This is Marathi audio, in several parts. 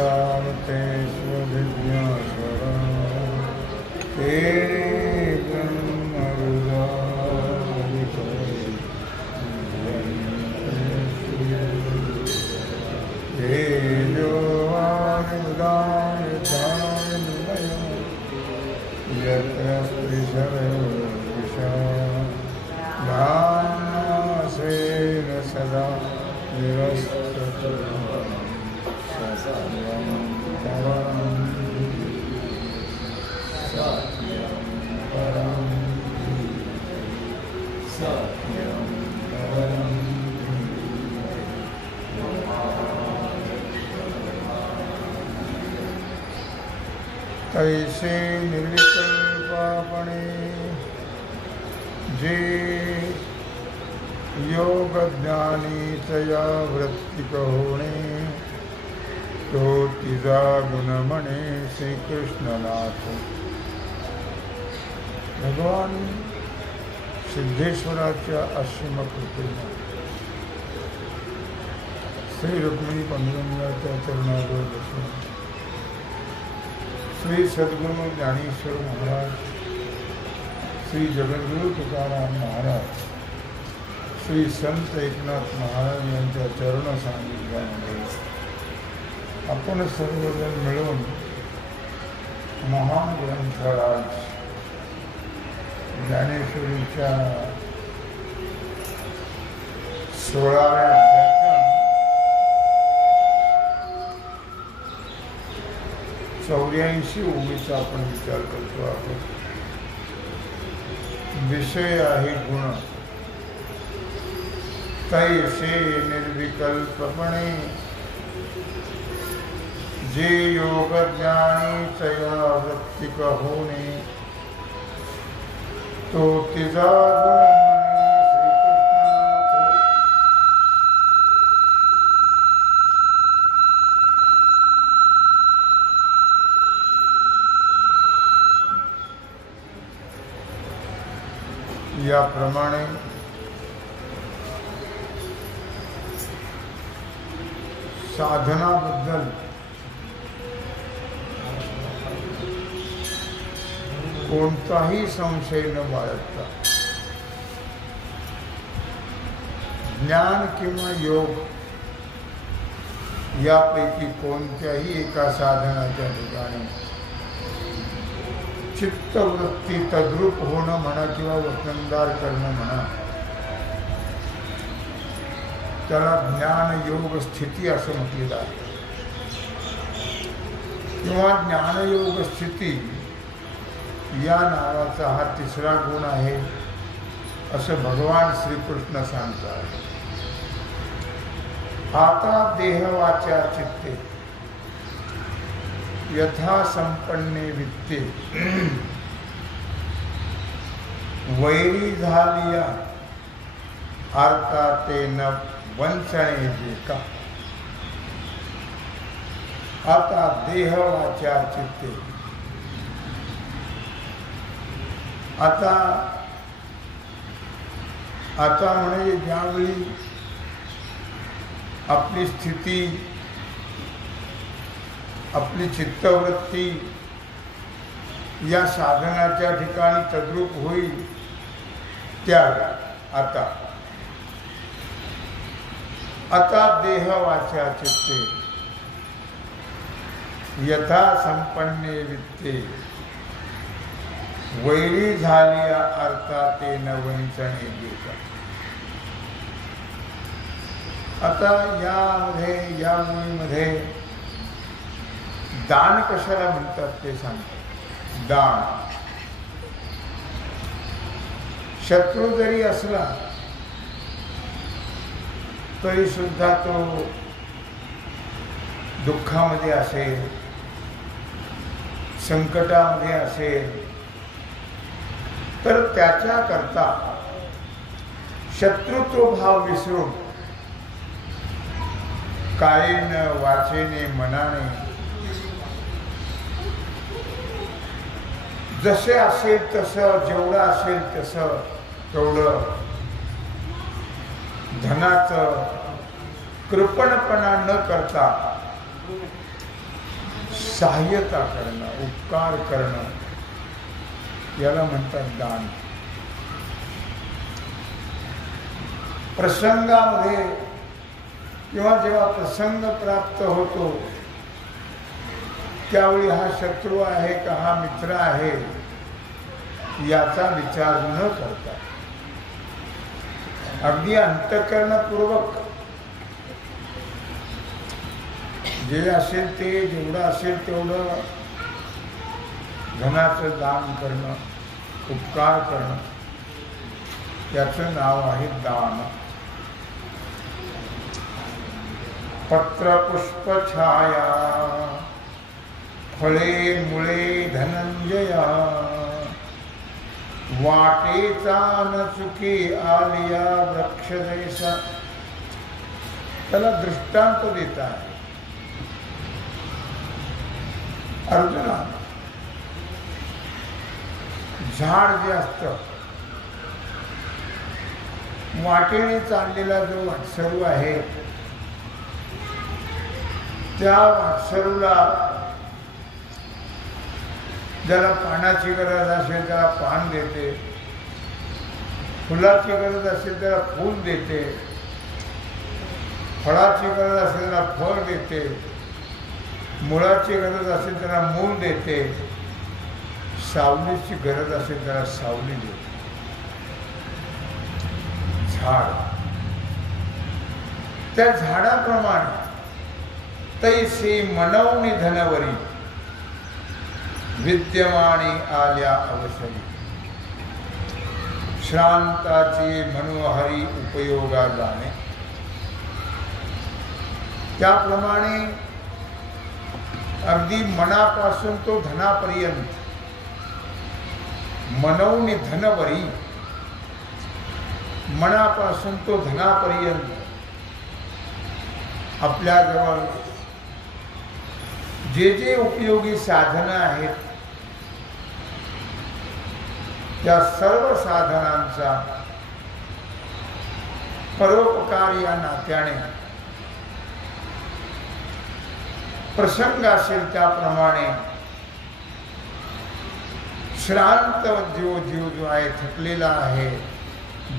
प्रजापते स्वविज्ञास्वरा ते सदा तैसे निर्विकल्पापणे जे योग ज्ञानी तया वृत्ति होणे तो तिजा गुणमणे श्री कृष्णनाथ। भगवान सिद्धेश्वराच्या असीम कृपेने श्री रुक्मिणी पांडुरंगाच्या चरणाजवळ बसून श्री सद्गुरु ज्ञानेश्वर महाराज, श्री जगद्गुरु तुकाराम महाराज, श्री संत एकनाथ महाराज यांच्या चरण सान्निध्यामध्ये आपण सर्वजण मिळून महान ग्रंथराज ज्ञानेश्वरीच्या 16व्या अध्यायाचा 84 ओळीचा आपण विचार करतो आहोत। विषय आहे गुण। तैसे निर्विकल्पपणे जे योग ज्ञानी तया वृत्ति होणे तो तिजा गुण याप्रमाणे साधनाबद्दल कोणताही संशय न बाळगता ज्ञान किंवा योग यापैकी कोणत्याही एका साधनाच्या ठिकाणी चित्तवृत्ती तद्रूप होणं म्हणा किंवा वतनदार करणं म्हणा त्याला ज्ञान योग स्थिती असं म्हटलेलं आहे किंवा ज्ञानयोग स्थिती या नावाचा हा तिसरा गुण आहे असं भगवान श्रीकृष्ण सांगतात। आता देह वाचा चित्ते यथा संपन्ने वित्ते वैरी झालिया अर्थात ते न वंचणे का। आता देह वाचा चित्ते आता म्हणजे ज्यावेळी आपली स्थिती आपली चित्तवृत्ती या साधनाच्या ठिकाणी तद्रूप होईल त्या आता देह वाचा चित्ते यथा संपन्ने वित्ते वैरी झालिया अर्थात ते न वंचणे देता। आता या मुळीमध्ये दान कशाला म्हणतात ते सांगतात। दान शत्रू जरी असला तरी सुद्धा तो दुःखामध्ये असेल संकटामध्ये असेल तर त्याच्याकरता शत्रुत्व भाव विसरून कायेने वाचेने मनाने जसे असेल तसं जेवढं असेल तसं तेवढं धनाचं कृपणपणा न करता सहाय्यता करणं, उपकार करणं, याला म्हणतात दान. प्रसंगामध्ये किंवा जेव्हा प्रसंग प्राप्त होतो त्यावेळी हा शत्रू आहे का हा मित्र आहे याचा विचार न करता अगदी अंतःकरणपूर्वक जे असेल ते, जेवढं असेल तेवढं धनाचं दान करणं, उपकार करणं, याचं नाव आहे दान. पत्र पुष्प छाया फळे मुळे धनंजया वाटेचा न चुकी आलिया वृक्ष जैसा. त्याला दृष्टांत देता आहे अर्जुना. झाड जे असतं, वाटेने चाललेला जो वाटसरू आहे त्या वाटसरूला ज्याला पाण्याची गरज असेल त्याला पान देते, फुलाची गरज असेल त्याला फूल देते, फळाची गरज असेल त्याला फळ देते, मुळाची गरज असेल त्याला मूळ देते, सावलीची गरज असेल त्याला सावली देते. झाड त्या झाडाप्रमाणे तैसे मनवनी धनवरी विद्यमानी आल्या अवसरी श्रांताचे मनोहरी उपयोगा जाणे. त्याप्रमाणे अगदी मनापासून तो धनापर्यंत मनवनी धनवरी, मनापासून तो धनापर्यंत आपल्याजवळ जे जे उपयोगी साधनं आहेत त्या सर्व साधनांचा परोपकार या नात्याने प्रसंग असेल त्याप्रमाणे श्रांत जीव जो आहे, थकलेला आहे,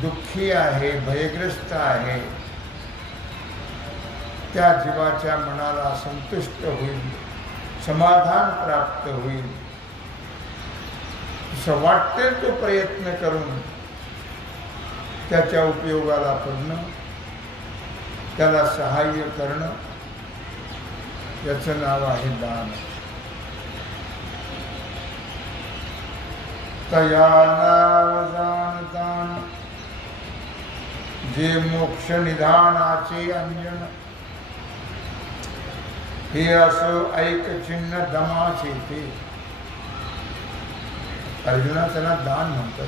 दुःखी आहे, भयग्रस्त आहे, त्या जीवाच्या मनाला संतुष्ट होईल, समाधान प्राप्त होईल असं वाटेल तो प्रयत्न करून त्याच्या उपयोगाला पडणं, त्याला सहाय्य करणं, याचं नाव आहे दान. तया नाव दान जे मोक्ष निधानाचे अंजन हे असं ऐक चिन्ह दमाचे ते. अर्जुना त्याला दान म्हणतात.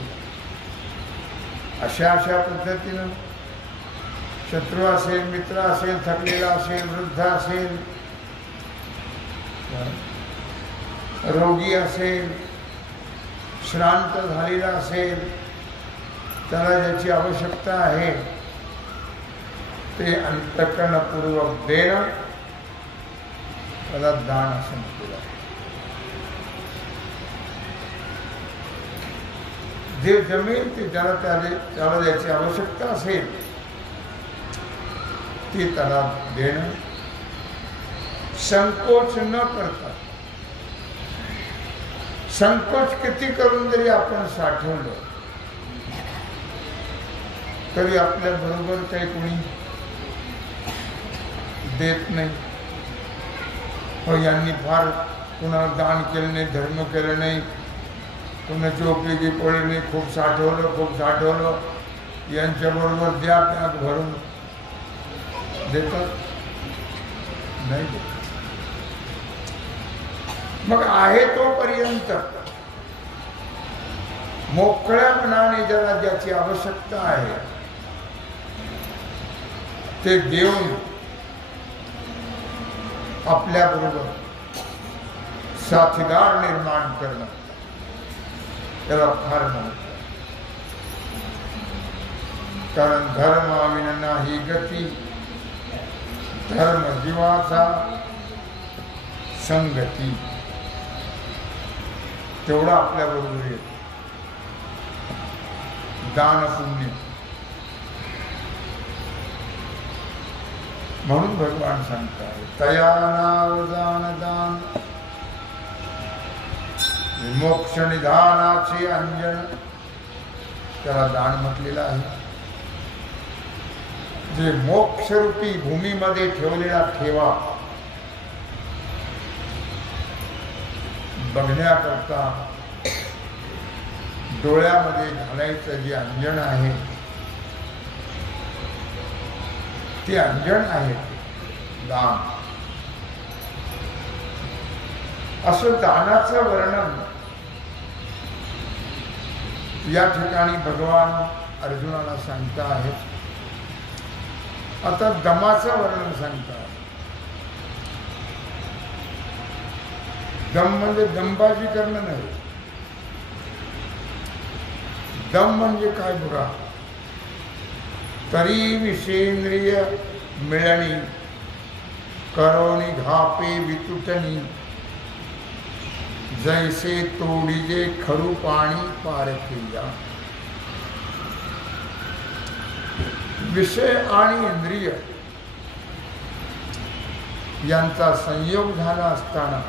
अशा पद्धतीनं शत्रू असेल, मित्र असेल, थकलेला असेल, वृद्ध असेल, रोगी असेल, श्रांत झालेला असेल, त्याला ज्याची आवश्यकता आहे ते अंतःकरणपूर्वक देणं, त्याला दान असं म्हटलं आहे. जे जमेल ते ज्याला ज्याची आवश्यकता असेल ती त्याला देणं, संकोच न करता. संकोच किती करून जरी आपण साठवलं तरी आपल्या बरोबर काही कोणी देत नाही. हो, यांनी फार कुणाला दान केलं नाही, धर्म केलं नाही, कुणाची उपयोगी पडली नाही, खूप साठवलं, यांच्याबरोबर द्या त्यात भरून देतात नाही देत. मग आहे तोपर्यंत मोकळ्या मनाने ज्याला ज्याची आवश्यकता आहे ते देऊन आपल्याबरोबर साथीदार निर्माण करणं, त्याला फार महत्व. कारण धर्माविना ही गती, धर्म जीवाचा संगती तेवढा आपल्या बरोबर येतो. दान पुण्य म्हणून भगवान सांगतात तया नाव दान मोक्ष निधानाचे अंजन, त्याला दान म्हटलेलं आहे. जे मोक्षरूपी भूमीमध्ये ठेवलेला ठेवा बघण्याकरता डोळ्यामध्ये घालायचं जे अंजन आहे ते अंजन आहे दान. असं दानाचं वर्णन या ठिकाणी भगवान अर्जुनाला सांगता आहेत. आता दमाचं वर्णन सांगतात. दम म्हणजे दंबाजी करणं नाही. दम म्हणजे काय बुरा, तरी विषेंद्रिय मिळणी करोनी घापे वितुटणी, जैसे तोडीजे खरू पाणी पारखिया. विषय आणि इंद्रिय यांचा संयोग झाला असताना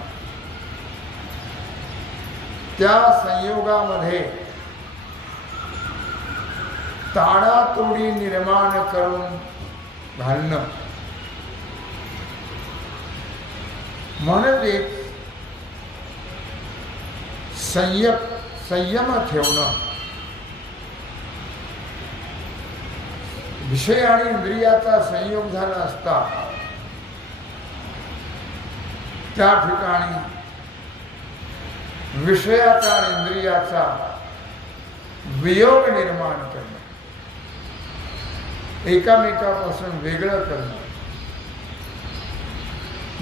त्या संयोगामध्ये ताडातोडी निर्माण करून घालणं म्हणजे संयम ठेवणं. विषय आणि इंद्रियाचा संयोग झाला असता त्या ठिकाणी विषयाचा आणि इंद्रियाचा वियोग निर्माण करणं, एकामेकापासून वेगळं करणं,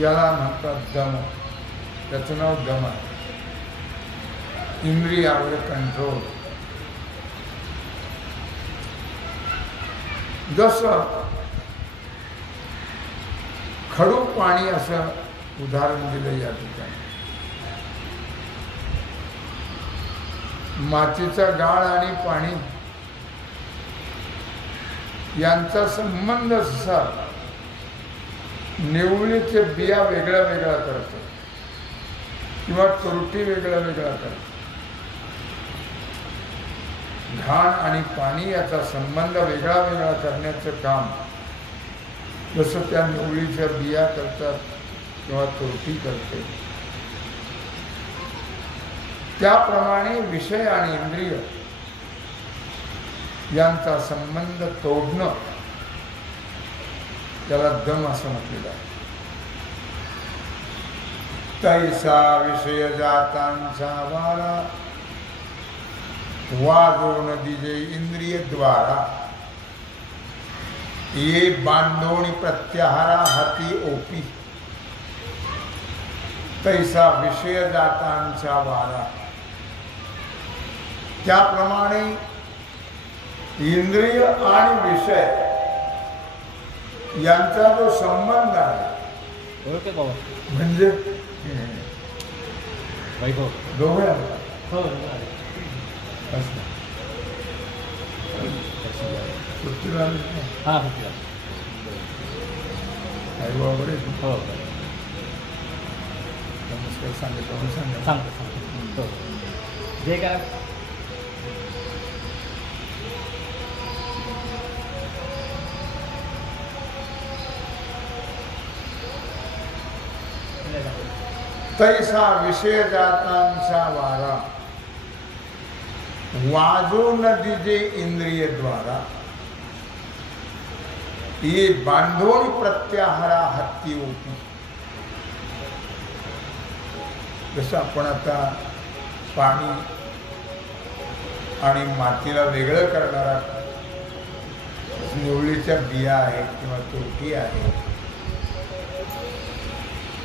याला म्हणतात दम. त्याचं नाव दम आहे. इंद्रियावर कंट्रोल. जसं खडू पाणी असं उदाहरण दिलं या ठिकाणी. मातीचा गाळ आणि पाणी यांचा संबंध असा निवळीचे बिया वेगळा वेगळा करतो किंवा तुरटी वेगळा वेगळा करतो. घाण आणि पाणी याचा संबंध वेगळा वेगळा करण्याचं काम जसं त्या निवळीच्या बिया करतात किंवा तुरटी करते, त्याप्रमाणे विषय आणि इंद्रिय यांचा संबंध तोडणं त्याला दम असं म्हटलेलं आहे. तैसा विषय जातांचा वारा वाजो नदीजे इंद्रिय द्वारा, ये बांधोणी प्रत्याहारा हाती ओपी. तैसा विषय जातांचा वारा, त्याप्रमाणे इंद्रिय आणि विषय यांचा जो संबंध आहे म्हणजे दोघे सांगतो जे काय तैसा विषय जातांचा वारा वाजो न दीजे इंद्रिय द्वारा, ये बांधोणी प्रत्याहारा हत्ती ओपी. जसं आपण आता पाणी आणि मातीला वेगळं करणारा निवळीच्या बिया आहेत किंवा तुरटी आहे,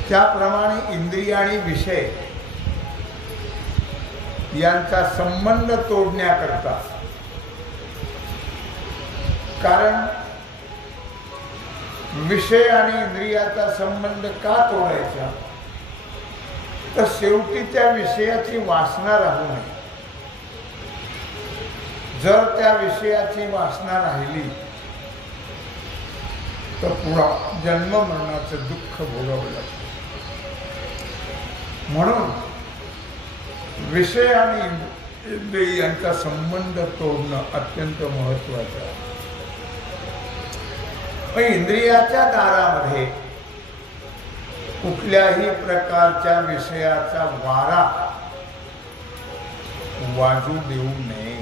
त्याप्रमाणे इंद्रिय आणि विषय यांचा संबंध तोडण्याकरता. कारण विषय आणि इंद्रियाचा संबंध का तोडायचा, तर शेवटी त्या विषयाची वासना राहू नये. जर त्या विषयाची वासना राहिली तर पुढा जन्म मरणाचं दुःख भोगावं लागतं. म्हणून विषय आणि इंद्रिय यांचा संबंध तोडणं अत्यंत महत्वाचं आहे. पण इंद्रियाच्या दारामध्ये कुठल्याही प्रकारच्या विषयाचा वारा वाजू देऊ नये.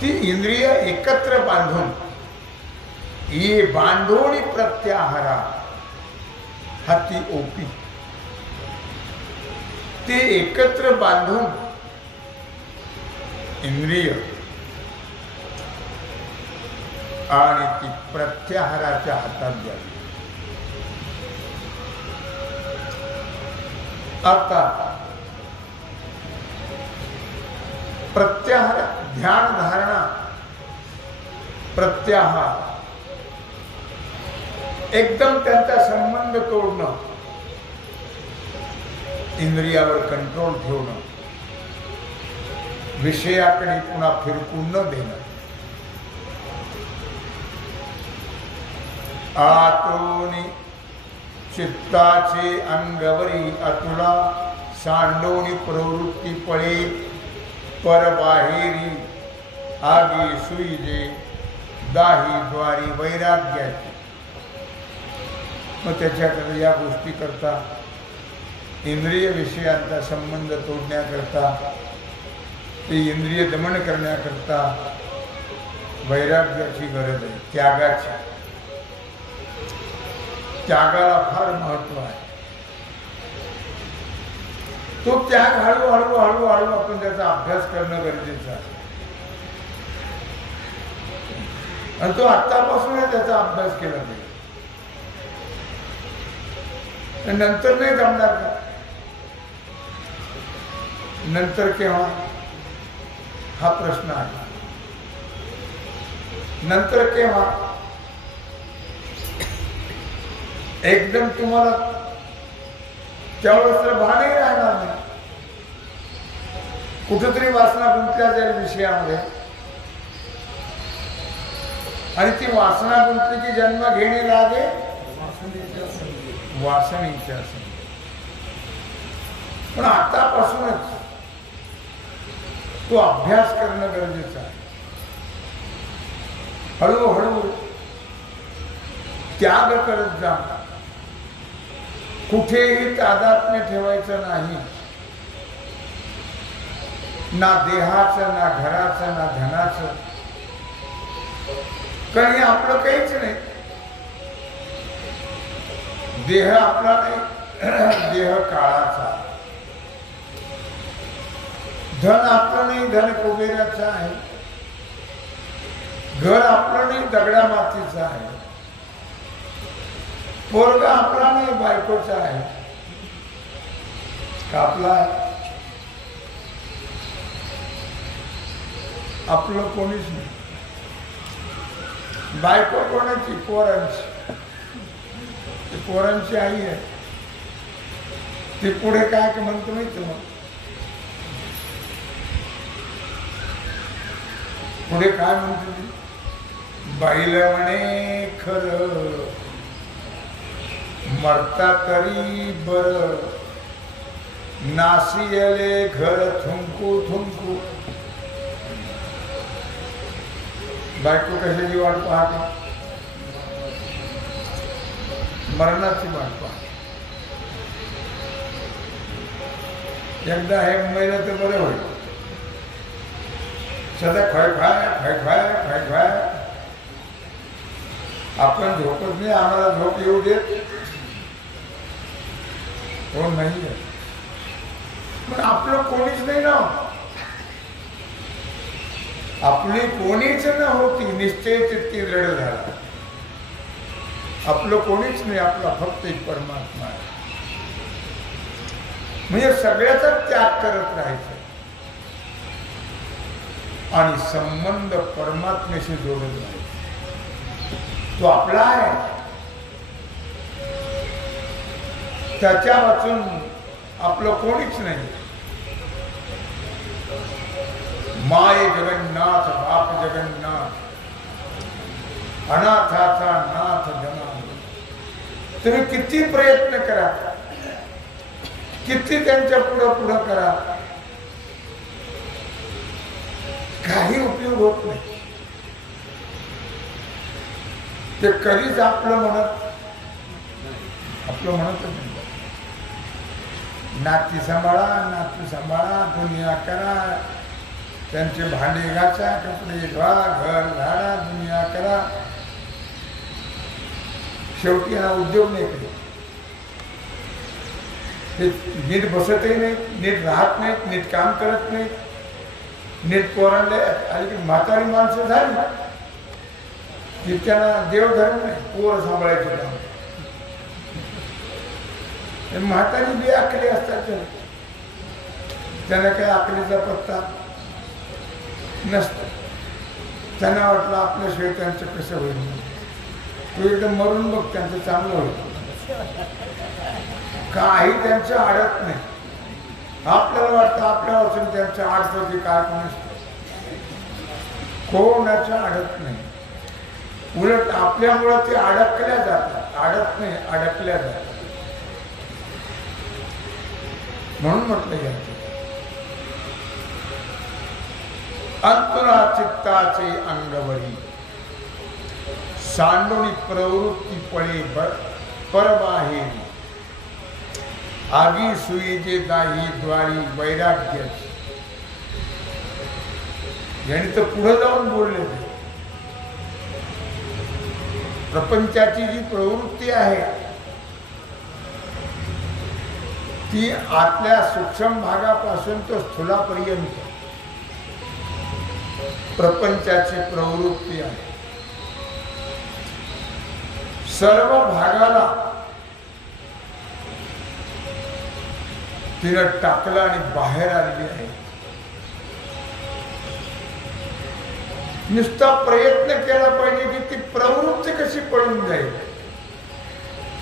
ती इंद्रिय एकत्र बांधून ये बांधोणी प्रत्याहारा हाती ओपी, ते एकत्र बांधून इंद्रिय आणि ती प्रत्याहाराच्या हातात द्यावी. आता प्रत्याहार, ध्यान धारणा, प्रत्याहार एकदम त्यांचा संबंध तोडणं, इंद्रियावर कंट्रोल ठेवणं, विषयाकडे पुन्हा फिरकून न देणं. आतोनी चित्ताचे अंगवरी अतुला सांडोनी प्रवृत्ती पळे परबाहेरी आगी सुईजे दाही द्वारी वैराग्याची. मग त्याच्याकडे या गोष्टी करता, इंद्रिय विषयांचा संबंध तोडण्याकरता, ते इंद्रिय दमन करण्याकरता वैराग्याची गरज आहे, त्यागाची. त्यागाला फार महत्व आहे. तो त्याग हळूहळू हळूहळू आपण त्याचा अभ्यास करणं गरजेचं आहे. आणि तो आत्तापासूनच त्याचा अभ्यास केला पाहिजे. नंतर नाही जमणार का? नंतर केव्हा हा प्रश्न आहे. नंतर केव्हा? एकदम तुम्हाला त्यावेळेस तर भानही राहणार नाही. कुठेतरी वासना गुंतल्या जाईल विषयामध्ये, आणि ती वासना गुंतली की जन्म घेणे लागे वासनेच्या संधी. पण आतापासूनच तो अभ्यास करणं गरजेचं आहे. हळूहळू त्याग करत जा. कुठेही तादात्म्य ठेवायचं नाही. ना देहाचं, ना घराचं, ना धनाचं. कारण हे आपलं काहीच नाही. देह आपला नाही, देह काळाचा. धन आपलं नाही, धन कुबेराचं आहे. घर आपलं नाही, दगडा मातीचं आहे. पोरगा आपला नाही, बायकोचा आहे. का आपला आहे? आपलं कोणीच नाही. बायको कोणाची? पोरांची. पोरांची आई आहे. ती पुढे काय म्हणतो माहिती मग? पुढे काय म्हणतो? बाईला म्हणे खरं, मरता तरी बर, नासियले घर थुंकू थुंकू. बायको कशाची वाट पाहते? मरणाची वाट पाहते. एकदा हे मुंबईला तर बरं होईल. सध्या खळखळाय आपण झोपत नाही, आम्हाला झोप येऊ देत कोण नाही. पण आपलं कोणीच नाही ना. आपली कोणीच न होती, निश्चय चित्ती दृढ झाला. आपलं कोणीच नाही, आपला फक्त एक परमात्मा आहे. म्हणजे सगळ्याचा त्याग करत राहायचं आणि संबंध परमात्म्याशी जोडत राहायचा. तो आपला आहे. त्याच्या वाचून आपलं कोणीच नाही. माय जगन्नाथ बाप जगन्नाथ, अनाथाचा नाथ जनार्दन. तुम्ही किती प्रयत्न करा, किती त्यांच्या पुढं करा, काही उपयोग होत नाही. ते कधीच आपलं म्हणतच नाही. नाती सांभाळा, नातू सांभाळा, दुनिया करा, त्यांचे भांडे घासा, कपडे धुवा, घर झाडा, दुनिया करा. शेवटी हा उद्योग नाही करीत. ते नीट बसतही नाही, नीट राहत नाहीत, नीट काम करत नाही, नीट पोरांना आली की म्हातारी माणसं झाली की त्यांना देवधर्म नाही, पोर सांभाळायचं काम. म्हातारी बी आकली असतात, त्यांना काही आकलीचा पत्ता नसतो. त्यांना वाटलं आपल्याशिवाय त्यांचं कसं होईल, तू एकदम मरून बघ, त्यांचं चांगलं होईल. काही त्यांचं आडत नाही. आपल्याला वाटतं आपल्या वाचून त्यांचं आडतं की काय कोणाचं आडत नाही. उलट आपल्यामुळं ते अडकल्या जातात, आडत नाही, अडकल्या जातात. म्हणून म्हटलं गेलं अंतरा चित्ताचे अंगवरी, सांडोनी प्रवृत्ती पळे परबाहेरी, आगी सुईचे दाही द्वारी वैराग्य. यांनी तर पुढे जाऊन बोलले. प्रपंचाची जी प्रवृत्ती आहे ती आतल्या सूक्ष्म भागापासून तो स्थूलापर्यंत प्रपंचाची प्रवृत्ती आहे. सर्व भागाला तिनं टाकलं आणि बाहेर आलेली आहे. नुसता प्रयत्न केला पाहिजे की ती प्रवृत्ती कशी पळून जाईल,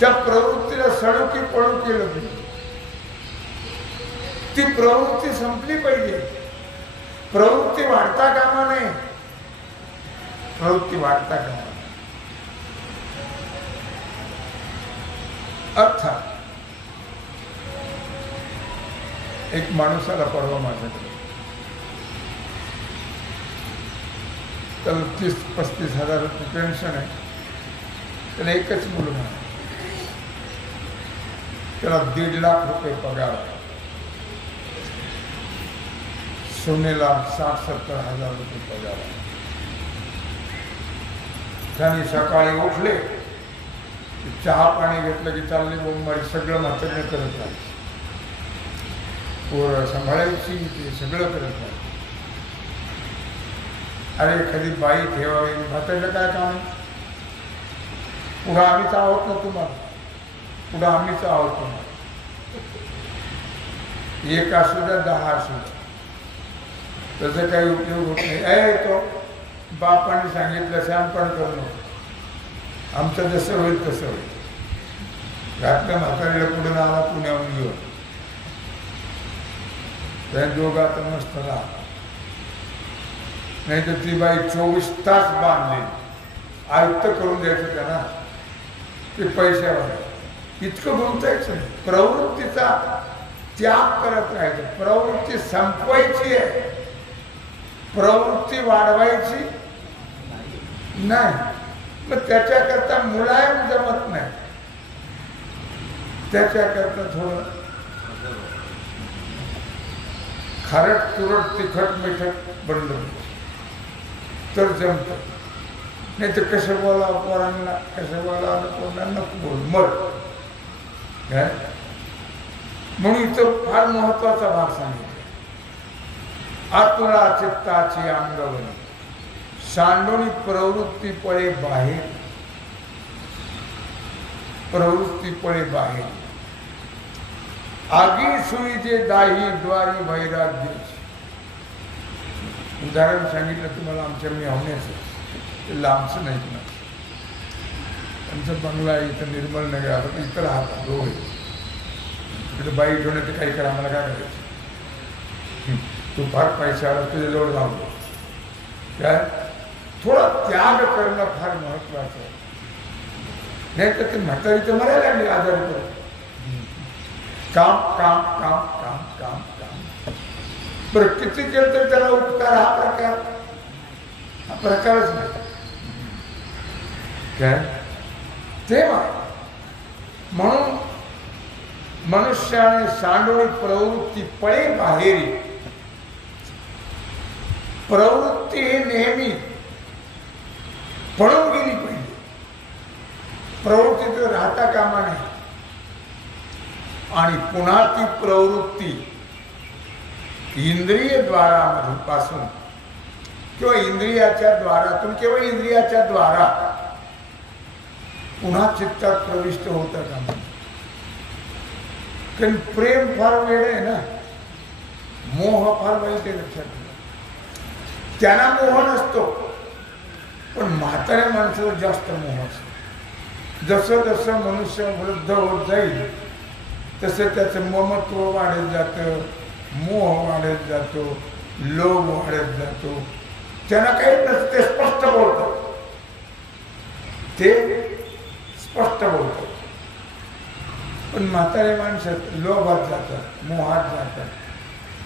त्या प्रवृत्तीला सडकी पळून केलं पाहिजे. ती प्रवृत्ती संपली पाहिजे. प्रवृत्ती वाढता कामा नये, प्रवृत्ती वाढता कामा. अर्थात एक माणूस आला परवा माझ्याकडे, त्याला 30-35 हजार रुपये पेन्शन आहे. त्याला एकच मुलगा आहे, त्याला 1.5 लाख रुपये पगार आहे. सोनेला 60-70 हजार रुपये पगार आहे. त्यांनी सकाळी उठले, चहा पाणी घेतलं की चालले बोंबाडी, सगळं म्हातारीने करत राहिले. पोरं सांभाळायची, ते सगळं करत राहिले. अरे एखादी बाई ठेवावी, म्हातारीला काय काम? पुढं आम्हीच आहोत ना तुम्हाला, पुढं आम्हीच आहोत तुम्हाला. 1 असू द्या 10 असू द्या, त्याचा काही उपयोग होत नाही. तो बापाने सांगितलं शहाणपण करू नको, आमचं जसं होईल तसं होईल. घातलं म्हातारीला पुढे आला पुण्याहून घेऊन, त्या दोघात मस्त राहा. नाही तर ती बाई 24 तास बांधली, आयुक्त करून द्यायचं त्यांना, ते पैशावर इतकं बोलतायचं नाही. प्रवृत्तीचा त्याग करत राहायचं. प्रवृत्ती संपवायची आहे, प्रवृत्ती वाढवायची नाही. मग त्याच्याकरता मुलायम जमत नाही, त्याच्याकरता थोडं खारट तुरट तिखट मिठट बनलं तर जमत. नाही तर कसं बोला पोरांना, कसं बोला पोरांना बोल मर. म्हणून इथं फार महत्वाचा भाग सांगितला. आतुरा चित्ताची अंगवली, सांडोनी प्रवृत्ती पळे बाहेर, प्रवृत्ती पळे बाहेर, आगी सुईचे दाही द्वारी वैराग्याची. उदाहरण सांगितलं तुम्हाला आमच्या मेहण्याचं, ते लांबचं नाही तुम्हाला. आमचा बंगला इथं निर्मल नगर, आता इथं राहतात दोघे. तिथे बाई ठेवण्यात काही करा, मला काय करायचं? तू फार पैशाला तुझ्याजवळ लावतो काय, थोडा त्याग करणं फार महत्वाचं आहे. नाही तर ते म्हातारी तर म्हणायला लागली आजारी पडून, काम काम काम काम काम काम. बरं किती केलं तर त्याला उपकार हा प्रकारच नाही काय. तेव्हा म्हणून मनुष्याने सांडोळी प्रवृत्ती पळे बाहेरी. प्रवृत्ती ही नेहमी पळून गेली पाहिजे, प्रवृत्ती तर राहता कामा नये. आणि पुन्हा ती प्रवृत्ती इंद्रिय द्वारापासून किंवा इंद्रियाच्या द्वारातून किंवा इंद्रियाच्या द्वारा पुन्हा चित्तात प्रविष्ट होता कामा नये. कारण प्रेम फार वेळ आहे ना, मोह फार वाईट आहे लक्षात ठेवा. त्यांना मोह नसतो, पण म्हाताऱ्या माणसाला जास्त मोह असतो. जसं जसं मनुष्य वृद्ध होत जाईल तसं त्याचं ममत्व वाढत जातं, मोह वाढत जातो, लोभ वाढत जातो. त्यांना काही नसतं, ते स्पष्ट बोलतात, ते स्पष्ट बोलतात. पण म्हातारे माणसं लोभात जातात, मोहात जातात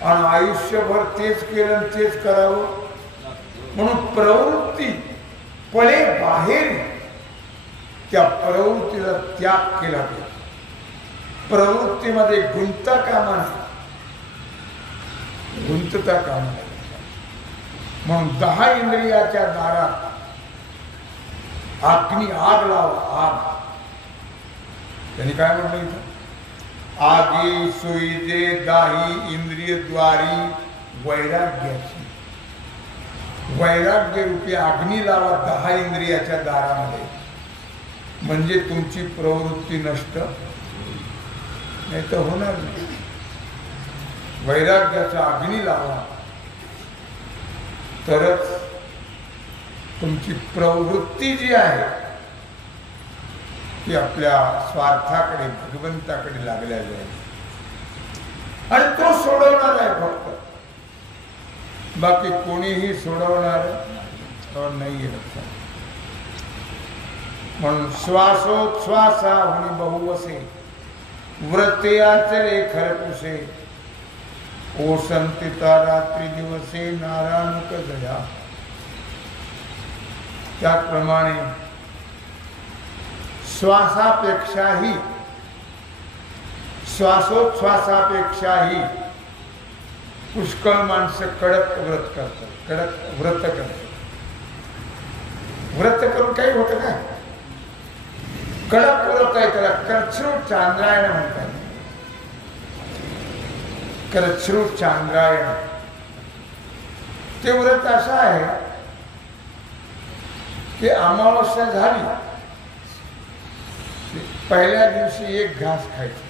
आणि आयुष्यभर तेच केलं तेच करावं. म्हणून प्रवृत्ती पळे बाहेर, त्या प्रवृत्तीला त्याग केला पाहिजे. प्रवृत्तीमध्ये गुंतता कामा नये, गुंतता कामा नये. म्हणून 10 इंद्रियाच्या दारात अग्नी आग लावा. आग त्यांनी काय म्हटलं इथं, आगी सुईजे दाही इंद्रिय द्वारी वैराग्याची. वैराग्य रूपी अग्नी लावा 10 इंद्रियाच्या दारामध्ये, म्हणजे तुमची प्रवृत्ती नष्ट नाही तर होणार नाही. वैराग्याचा अग्नी लावा तरच तुमची प्रवृत्ती जी आहे ती आपल्या स्वार्थाकडे भगवंताकडे लागल्या जाईल. आणि तो सोडवणार आहे फक्त, बाकी कोणीही सोडवणार नाहीये लक्षात. म्हणून श्वासोच्छ्वासा होणी बहुवसे व्रते आचरे खरपुसे ओसंतिता रात्री दिवसे नारायणक जया. त्याप्रमाणे श्वासापेक्षाही श्वासोच्छ्वासापेक्षाही पुष्कळ माणसं कडक व्रत करतात, कडक व्रत करतात. व्रत करून काही होतं का? कडक व्रत आहे त्याला करश्रुत चांद्रायण म्हणतात. करश्रुत चांद्रायण ते व्रत असं आहे की अमावस्या झाली पहिल्या दिवशी 1 घास खायचा,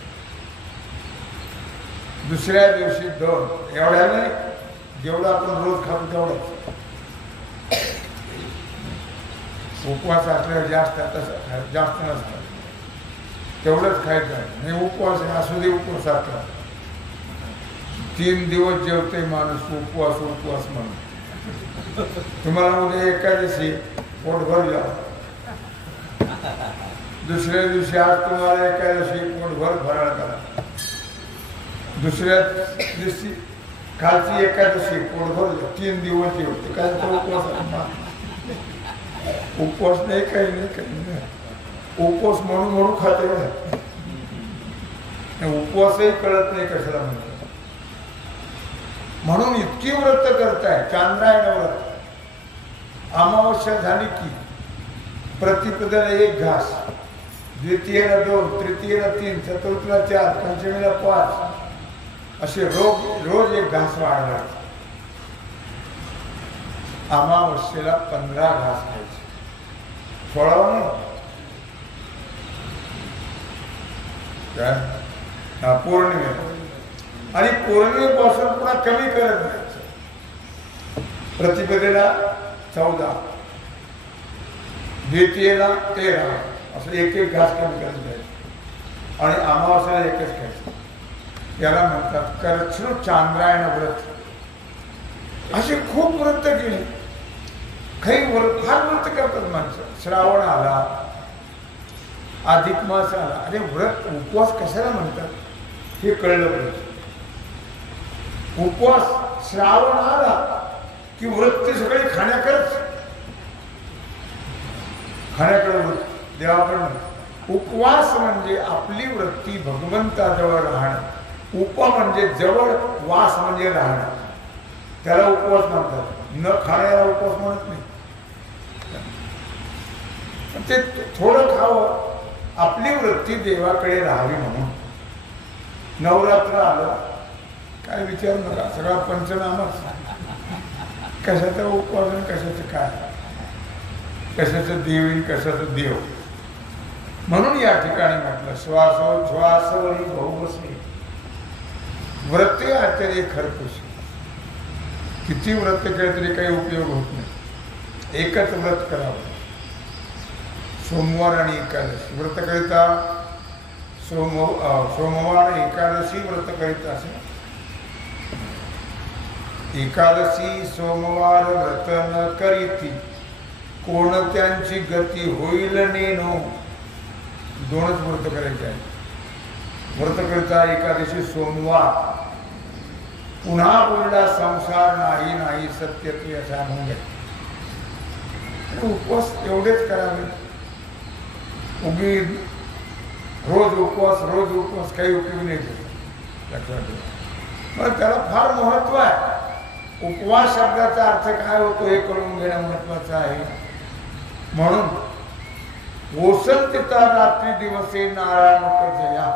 दुसऱ्या दिवशी 2. एवढ्या नाही, जेवढं आपण रोज खातो तेवढंच. उपवास असल्यावर जास्त नसतात, तेवढंच खायचं. नाही उपवास असू दे, उपवासातला 3 दिवस जेवते माणूस उपवास उपवास म्हणून. तुम्हाला उद्या एकादशी पोटभर घ्या, दुसऱ्या दिवशी आज तुम्हाला एकादशी पोटभर फराळ करा, दुसऱ्या दिवशी कालची एकादशी पोटभर 3 दिवस जेवते. काय तो उपवास? उपवास नाही, काही नाही, काही नाही. उपवास म्हणून खाते. उपवासही कळत नाही कशाला म्हणतात. म्हणून इतकी व्रत करताय. चांद्रायण व्रत अमावस्या झाली की प्रतिपदेला 1 घास, द्वितीयेला 2, तृतीयेला 3, चतुर्थीला 4, पंचमीला 5 असे रोज 1 घास वाढला. अमावस्येला 15 घास खायचे, 16 नाही काय पौर्णिमेला. आणि पौर्णिमेपासून पुन्हा कमी करत जायचं. प्रतिपदेला 14, द्वितीयेला 13 असं 1-1 घास कमी करत जायचं. आणि अमावस्याला 1च खायचं. याला म्हणतात कर्षण चांद्रायण व्रत. असे खूप व्रत केले. काही फार व्रत करतात माणसं. श्रावण आला, अधिक मास आला, अरे व्रत उपवास कशाला म्हणतात हे कळलं पाहिजे. उपवास श्रावण आला की व्रत ते सगळे खाण्याकडेच, खाण्याकडे वृत्ती. देवाकडे उपवास म्हणजे आपली वृत्ती भगवंताजवळ राहणं. उप म्हणजे जवळ, वास म्हणजे राहणं. त्याला उपवास म्हणतात. न खाण्याला उपवास म्हणत नाही. ते थोडं खावं, आपली वृत्ती देवाकडे राहावी म्हणून. नवरात्र आलं काय विचार नका, सगळा पंचनामाच. कशाचा उपवास आणि कशाचं काय, कशाचं देवीन कशाचं देव. म्हणून या ठिकाणी म्हटलं श्वासोच्छ्वासवरी बहुवसे व्रते आचार्य खरपुशी. किती व्रत केलं तरी काही उपयोग होत नाही. एकच व्रत करावं. सोमवार आणि एकादशी व्रत करिता, सोमवार एकादशी व्रत करिता असे. एकादशी सोमवार व्रत न करीती कोणत्यांची गती होईल नेनो. दोनच व्रत करायचे आहे. व्रत करिता एकादशी सोमवार. पुन्हा बोलला संसार नाही नाही सत्यत्व असा म्हणून. उपवास एवढेच करावे. उगी रोज उपवास काही उपयोग नाही त्याचा. लक्षात ठेवा. मग त्याला फार महत्व आहे. उपवास शब्दाचा अर्थ काय होतो हे कळून घेणं महत्वाचं आहे. म्हणून ओसल तिथा रात्री दिवसे नारायण जया.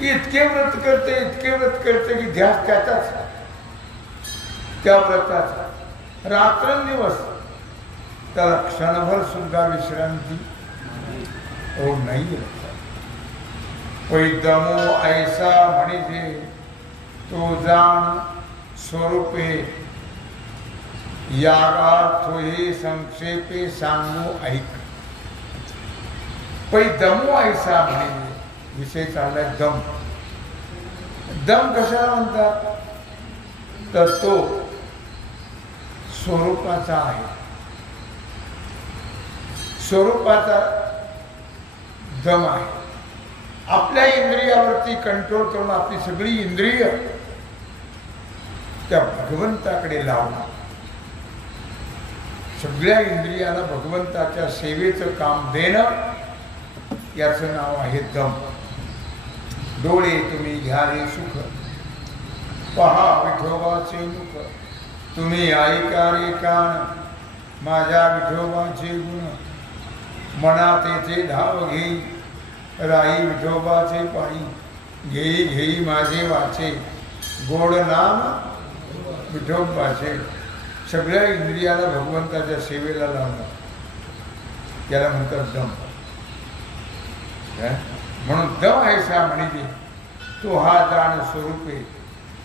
इतके व्रत करते की ध्यास त्याचाच, त्या व्रताचा. रात्रंदिवस त्याला क्षणभर सुद्धा विश्रांती हो नाही. पैदमो ऐसा म्हणजे तो जाण स्वरूपे यागार्थो हे संक्षेपे सांगू ऐक. पैदमो ऐसा म्हणजे विषय चाललाय दम. दम कशाला म्हणतात तर तो स्वरूपाचा आहे. स्वरूपाचा दम आहे. आपल्या इंद्रियावरती कंट्रोल करून आपली सगळी इंद्रिय त्या भगवंताकडे लावणं. सगळ्या इंद्रियाला भगवंताच्या सेवेचं काम देणं याचं नाव आहे दम. डोळे तुम्ही घ्या रे सुख, पहा विठोबाचे मुख. तुम्ही ऐका रे कान, माझ्या विठोबाचे गुण. मनात येथे धाव घेई, राई विठोबाचे पायी. घेई घेई माझे वाचे, गोड नाम विठोबाचे. सगळ्या इंद्रियाला भगवंताच्या सेवेला लावणं याला म्हणतात दम. म्हणून दम ऐसा म्हणजे तो हा जाण स्वरूपे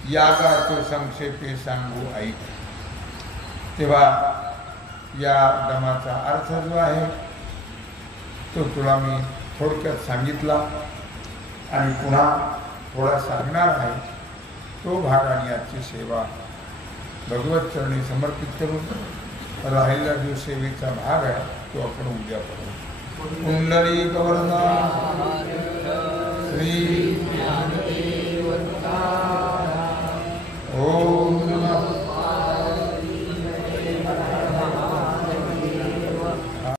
यागा तो संक्षेपे सांगू ऐक. तेव्हा या दमाचा अर्थ जो आहे तो तुला मी थोडक्यात सांगितला आणि पुन्हा थोडा सांगणार आहे. तो भाग आणि आजची सेवा भगवत चरणी समर्पित करून राहिलेला जो सेवेचा भाग आहे तो आपण उद्या करू. कुंडली गवर्णा